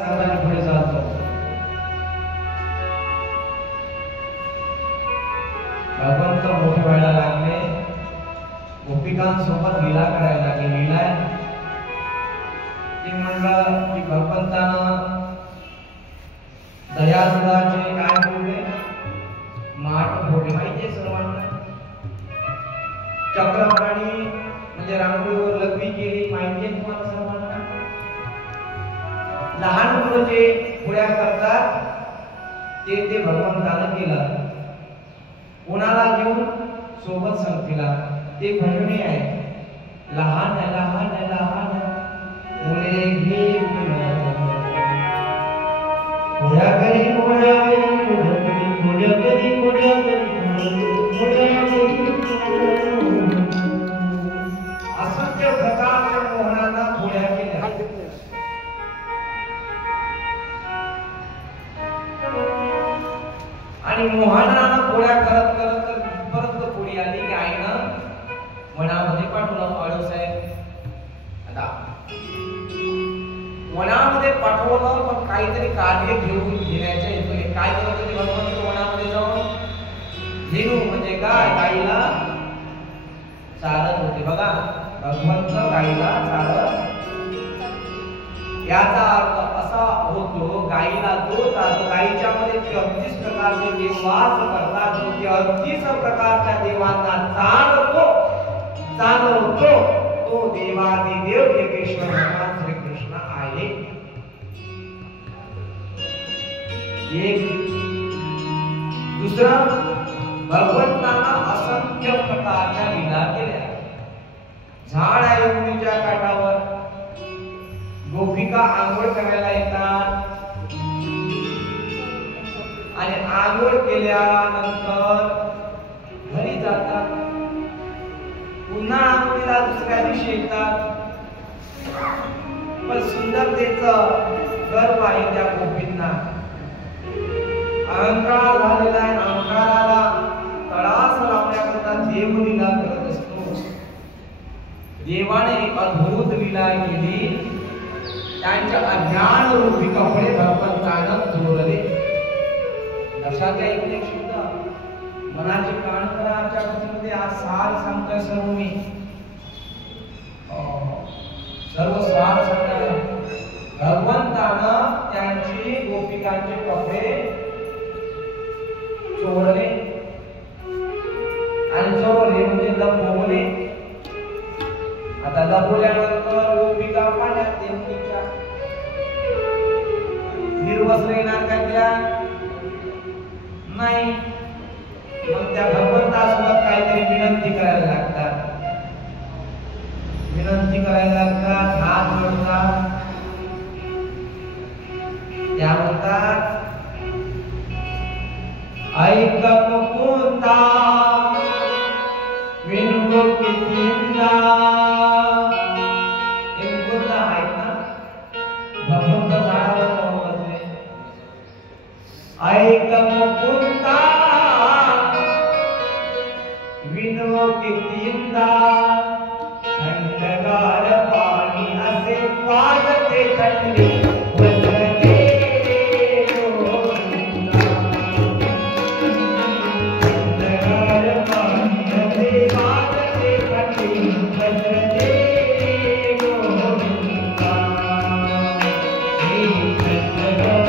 पुढे जातो. भगवंत मोठे व्हायला लागले, गोपिकांसोबत लीला करायला लागले. लीला ते म्हणलं की भगवंतानं दयाळुराचे काय बोलले, माठ बोलले. माहितीये सर्वांना चक्रपाणी म्हणजे रांगोळीवर लघवी केली, माहितीये तुम्हाला सर्वांना. लहान मुलं जे पुढ्या करतात ते भगवंतानं केलं. कोणाला घेऊन सोबत संगतीला ते भजने आहे. लहान लहान लहान मुले घेऊन पुढ्या करी पुढ्या करी पुढ्या करी पुढ्या करी असंख्य प्रकारच्या मोहनांना पुढ्या केल्या. आणि मोहनाला पोळ्या करत करत परत पोळी आली की आईनं वनामध्ये पाठवलं. आळू साहेब आता वनामध्ये पाठवलं, पण काहीतरी कार्य घेऊन घेण्याच्या हेतूने काय करत होते भगवंत वनामध्ये जाऊन. धेनू म्हणजे गाईला चालत होते. बघा भगवंत गाईला चालत, याचा अर्थ असा होतो गाईला जो चालतो. गाईच्या मध्ये 33 प्रकारचे देव वास करतात. जो 33 प्रकारच्या देवांना चालतो तो देवादिदेव योगेश्वर भगवान श्री कृष्ण आहे. एक दुसरा, भगवंतानं असंख्य प्रकारच्या लीला केल्या. झाड आहे उंबरीच्या काठावर, गोपिका आंघोळ करायला येतात आणि आंघोळ केल्यानंतर घरी जातात. पुन्हा आंघोळीला दुसऱ्या दिवशी येतात. पण सुंदरतेचं गर्व आहे त्या गोपींना. अहंकार झालेला आहे. अहंकाराला तळास लावण्याकरता देव लीला करत असतो. देवाने एक अद्भुत लीला केली. त्यांच्या अज्ञान रूपी कपडे भगवंतानं चोरले. लक्षात घ्या इकडे शब्द मनाचे कान करा. आजच्या गोष्टीमध्ये आज सार सांगतोय सर्व मी, सर्व सार सांगतोय. भगवंतानं त्यांची गोपिकांचे कपडे चोरले आणि चोरले म्हणजे लपवले. आता लपवल्यानंतर गोपिका पाण्यात देवकीच्या निर्वस्त्र येणार का त्या? नाही. मग त्या भगवंतासोबत काहीतरी विनंती करायला लागतात. विनंती करायला लागतात, हात जोडतात. त्या म्हणतात, ऐक मुकुंदा विनू कितींदा. हे मुकुंद आहेत ना, भगवंत झाडावर बसले. ऐक मुकुंदा विनू कितींदा. थंडगार पाणी असे वाजते थंडी बसले. Thank you.